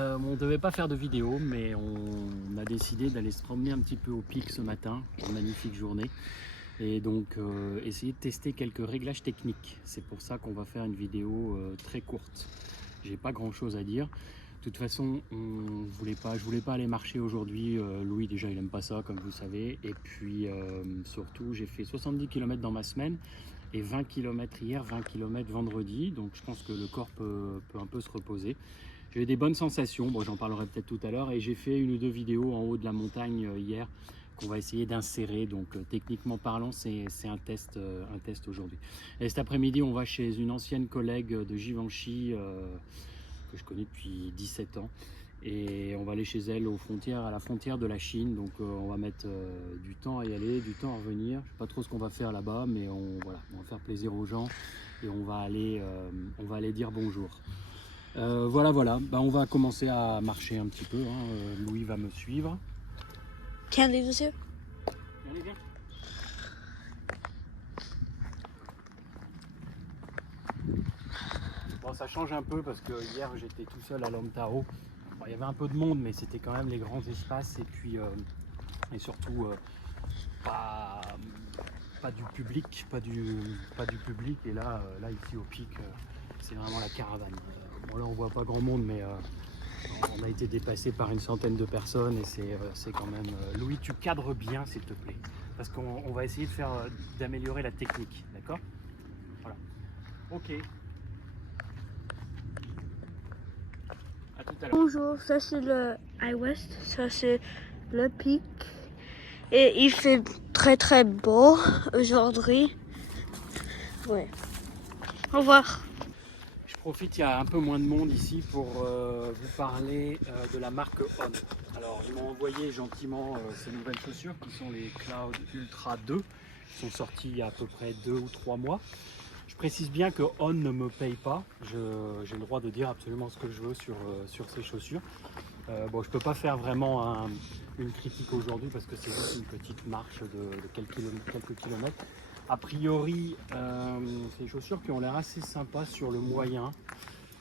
On ne devait pas faire de vidéo, mais on a décidé d'aller se promener un petit peu au pic ce matin, une magnifique journée, et donc essayer de tester quelques réglages techniques. C'est pour ça qu'on va faire une vidéo très courte. J'ai pas grand chose à dire. De toute façon, je voulais pas aller marcher aujourd'hui. Louis déjà il aime pas ça, comme vous savez, et puis surtout j'ai fait 70 km dans ma semaine et 20 km hier, 20 km vendredi, donc je pense que le corps peut un peu se reposer. J'ai eu des bonnes sensations, bon, j'en parlerai peut-être tout à l'heure, et j'ai fait une ou deux vidéos en haut de la montagne hier qu'on va essayer d'insérer, donc techniquement parlant c'est un test aujourd'hui. Et cet après-midi on va chez une ancienne collègue de Givenchy que je connais depuis 17 ans, et on va aller chez elle à la frontière de la Chine, donc on va mettre du temps à y aller, du temps à revenir. Je sais pas trop ce qu'on va faire là-bas, mais voilà, on va faire plaisir aux gens et on va aller dire bonjour. Voilà, bah, on va commencer à marcher un petit peu, hein. Louis va me suivre. Can't leave this here. Allez, viens. Bon, ça change un peu parce que hier j'étais tout seul à Lomtao. Bon, il y avait un peu de monde, mais c'était quand même les grands espaces, et puis et surtout pas du public, pas du public. Et là ici au pic, c'est vraiment la caravane. Bon, là on voit pas grand monde, mais on a été dépassé par une centaine de personnes, et c'est quand même... Louis, tu cadres bien s'il te plaît, parce qu'on va essayer d'améliorer la technique, d'accord? Voilà. Ok. À tout à l'heure. Bonjour, ça c'est le iWest, ça c'est le pic. Et il fait très très beau aujourd'hui. Ouais. Au revoir. Je profite, il y a un peu moins de monde ici pour vous parler de la marque On. Alors ils m'ont envoyé gentiment ces nouvelles chaussures qui sont les Cloud Ultra 2, qui sont sorties il y a à peu près 2 ou 3 mois. Je précise bien que On ne me paye pas, j'ai le droit de dire absolument ce que je veux sur ces chaussures. Bon, je ne peux pas faire vraiment une critique aujourd'hui parce que c'est juste une petite marche de quelques kilomètres. A priori, c'est des chaussures qui ont l'air assez sympas sur le moyen,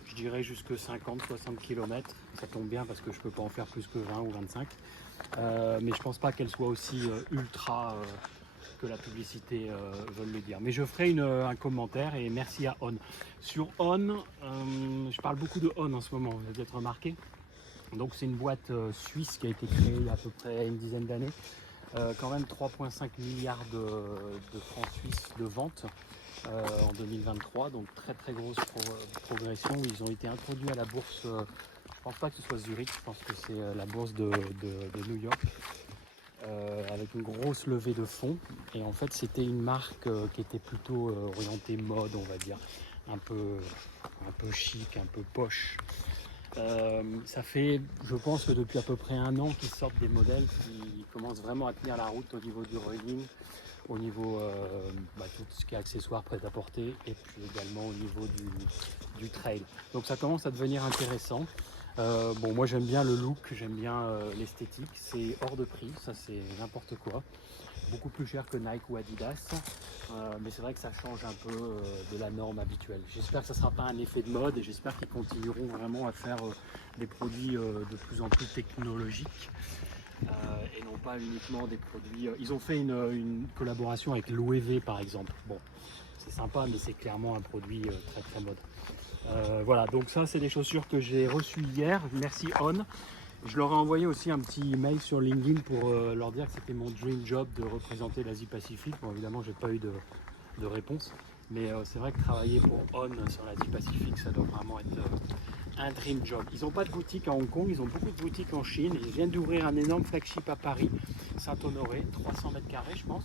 je dirais jusque 50-60 km. Ça tombe bien parce que je ne peux pas en faire plus que 20 ou 25. Mais je ne pense pas qu'elles soient aussi ultra que la publicité veut le dire. Mais je ferai un commentaire, et merci à On. Sur On, je parle beaucoup de On en ce moment, vous avez peut-être remarqué. Donc c'est une boîte suisse qui a été créée il y a à peu près une dizaine d'années. Quand même 3,5 milliards de francs suisses de vente en 2023, donc très très grosse progression. Ils ont été introduits à la bourse, je pense pas que ce soit Zurich, je pense que c'est la bourse de New York, avec une grosse levée de fonds. Et en fait c'était une marque qui était plutôt orientée mode, on va dire, un peu chic, un peu poche. Ça fait, je pense que depuis à peu près un an qu'ils sortent des modèles qui commencent vraiment à tenir la route au niveau du running, au niveau tout ce qui est accessoires prêt-à-porter, et puis également au niveau du trail. Donc ça commence à devenir intéressant. Bon, moi j'aime bien le look, j'aime bien l'esthétique, c'est hors de prix, ça c'est n'importe quoi. Beaucoup plus cher que Nike ou Adidas, mais c'est vrai que ça change un peu de la norme habituelle. J'espère que ça ne sera pas un effet de mode, et j'espère qu'ils continueront vraiment à faire des produits de plus en plus technologiques et non pas uniquement des produits... Ils ont fait une collaboration avec Loewe par exemple. Bon, c'est sympa, mais c'est clairement un produit très très mode. Voilà, donc ça c'est des chaussures que j'ai reçues hier, merci On. Je leur ai envoyé aussi un petit mail sur LinkedIn pour leur dire que c'était mon dream job de représenter l'Asie-Pacifique. Bon, évidemment, j'ai pas eu de réponse, mais c'est vrai que travailler pour On sur l'Asie-Pacifique, ça doit vraiment être un dream job. Ils n'ont pas de boutique à Hong Kong, ils ont beaucoup de boutiques en Chine. Ils viennent d'ouvrir un énorme flagship à Paris, Saint-Honoré, 300 mètres carrés, je pense.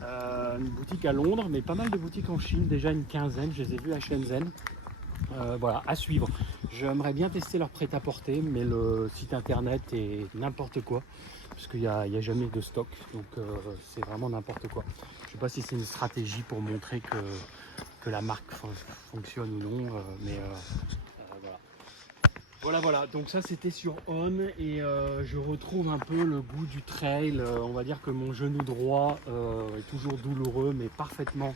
Une boutique à Londres, mais pas mal de boutiques en Chine, déjà une quinzaine. Je les ai vues à Shenzhen. Voilà, à suivre. J'aimerais bien tester leur prêt-à-porter, mais le site internet est n'importe quoi, parce qu'il n'y a jamais de stock, donc c'est vraiment n'importe quoi. Je ne sais pas si c'est une stratégie pour montrer que la marque fonctionne ou non, mais voilà. Donc ça c'était sur On, et je retrouve un peu le goût du trail. On va dire que mon genou droit est toujours douloureux, mais parfaitement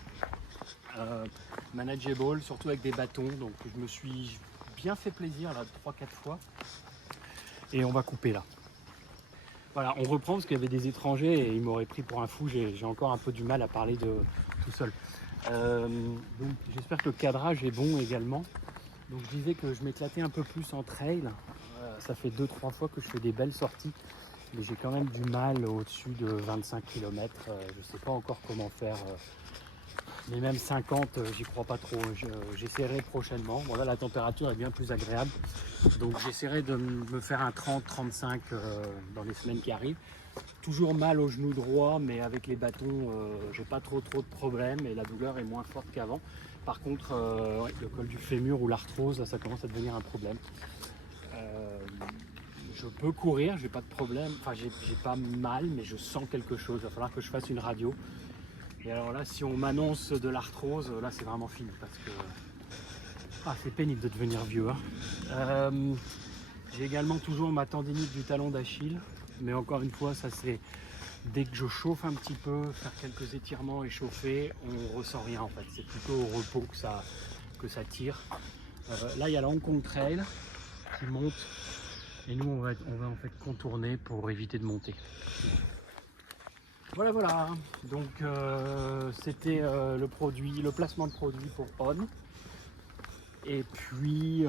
manageable, surtout avec des bâtons. Donc je me suis bien fait plaisir là 3-4 fois. Et on va couper là. Voilà, on reprend parce qu'il y avait des étrangers et ils m'auraient pris pour un fou. J'ai encore un peu du mal à parler de tout seul. Donc j'espère que le cadrage est bon également. Donc je disais que je m'éclatais un peu plus en trail. Ça fait 2-3 fois que je fais des belles sorties. Mais j'ai quand même du mal au-dessus de 25 km. Je ne sais pas encore comment faire. Mais même 50, j'y crois pas trop. J'essaierai prochainement. Bon là, la température est bien plus agréable. Donc j'essaierai de me faire un 30-35 dans les semaines qui arrivent. Toujours mal au genou droit, mais avec les bâtons, j'ai pas trop de problèmes et la douleur est moins forte qu'avant. Par contre, ouais, le col du fémur ou l'arthrose, ça commence à devenir un problème. Je peux courir, j'ai pas de problème. Enfin, j'ai pas mal, mais je sens quelque chose. Il va falloir que je fasse une radio. Et alors là, si on m'annonce de l'arthrose, là c'est vraiment fini parce que c'est pénible de devenir vieux. Hein. J'ai également toujours ma tendinite du talon d'Achille, mais encore une fois, ça c'est dès que je chauffe un petit peu, faire quelques étirements, échauffer, on ressent rien en fait. C'est plutôt au repos que ça tire. Là, il y a la Hong Kong Trail qui monte et nous on va en fait contourner pour éviter de monter. Voilà, donc c'était le placement de produit pour On. Et puis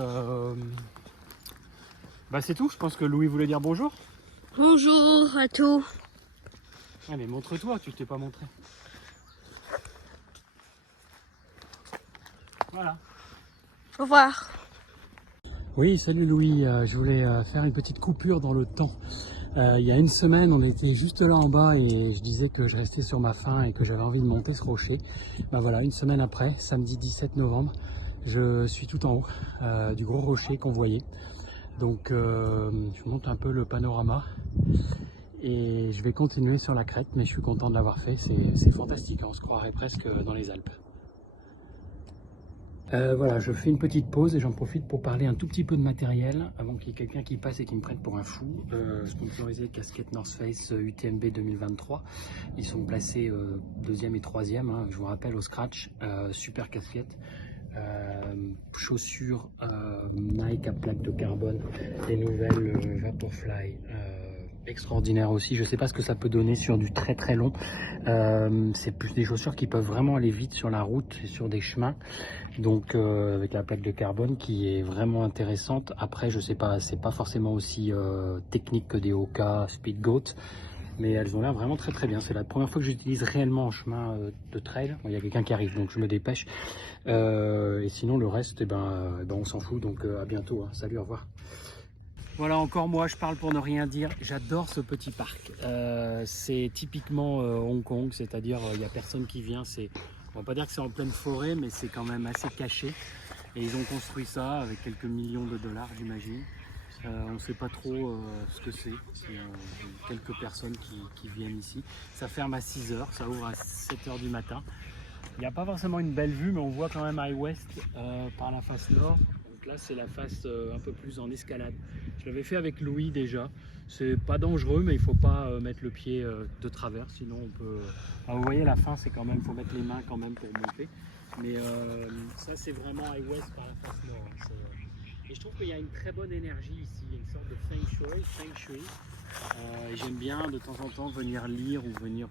c'est tout, je pense que Louis voulait dire bonjour. Bonjour à tous. Allez, montre-toi, tu t'es pas montré. Voilà. Au revoir. Oui, salut Louis, je voulais faire une petite coupure dans le temps. Il y a une semaine, on était juste là en bas et je disais que je restais sur ma faim et que j'avais envie de monter ce rocher. Voilà, une semaine après, samedi 17 novembre, je suis tout en haut du gros rocher qu'on voyait. Donc je monte un peu le panorama et je vais continuer sur la crête, mais je suis content de l'avoir fait, c'est fantastique, on se croirait presque dans les Alpes. Voilà, je fais une petite pause et j'en profite pour parler un tout petit peu de matériel avant qu'il y ait quelqu'un qui passe et qui me prenne pour un fou. Sponsorisé casquette North Face UTMB 2023. Ils sont placés 2e et 3e, hein, je vous rappelle, au scratch. Super casquette. Chaussures Nike à plaque de carbone. Les nouvelles Vaporfly. Extraordinaire aussi, je sais pas ce que ça peut donner sur du très long. C'est plus des chaussures qui peuvent vraiment aller vite sur la route et sur des chemins, donc avec la plaque de carbone qui est vraiment intéressante. Après je sais pas, c'est pas forcément aussi technique que des Hoka Speed Goat, mais elles ont l'air vraiment très bien. C'est la première fois que j'utilise réellement en chemin de trail. Bon, il y a quelqu'un qui arrive donc je me dépêche, et sinon le reste on s'en fout, donc à bientôt, hein. Salut, au revoir. Voilà, encore moi, je parle pour ne rien dire. J'adore ce petit parc. C'est typiquement Hong Kong, c'est-à-dire il n'y a personne qui vient. On va pas dire que c'est en pleine forêt, mais c'est quand même assez caché. Et ils ont construit ça avec quelques millions de dollars, j'imagine. On ne sait pas trop ce que c'est. C'est quelques personnes qui viennent ici. Ça ferme à 6 h, ça ouvre à 7 h du matin. Il n'y a pas forcément une belle vue, mais on voit quand même High West par la face nord. Donc là, c'est la face un peu plus en escalade. Je l'avais fait avec Louis déjà. C'est pas dangereux, mais il faut pas mettre le pied de travers, sinon on peut. Vous voyez, la fin, c'est quand même, faut mettre les mains quand même pour monter. Mais ça, c'est vraiment High West par la face nord. Hein. Et je trouve qu'il y a une très bonne énergie ici, il y a une sorte de feng shui. Et j'aime bien de temps en temps venir lire ou venir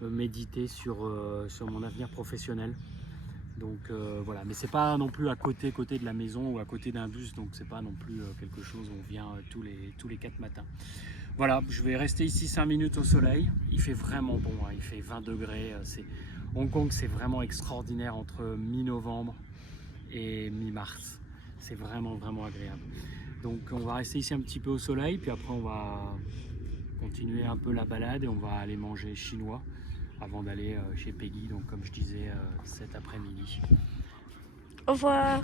méditer sur mon avenir professionnel. Donc voilà, mais c'est pas non plus à côté de la maison ou à côté d'un bus, donc c'est pas non plus quelque chose où on vient tous les 4 matins. Voilà, je vais rester ici 5 minutes au soleil. Il fait vraiment bon, hein, il fait 20 degrés. Hong Kong, c'est vraiment extraordinaire entre mi-novembre et mi-mars. C'est vraiment agréable. Donc on va rester ici un petit peu au soleil, puis après on va continuer un peu la balade et on va aller manger chinois avant d'aller chez Peggy, donc comme je disais cet après-midi. Au revoir.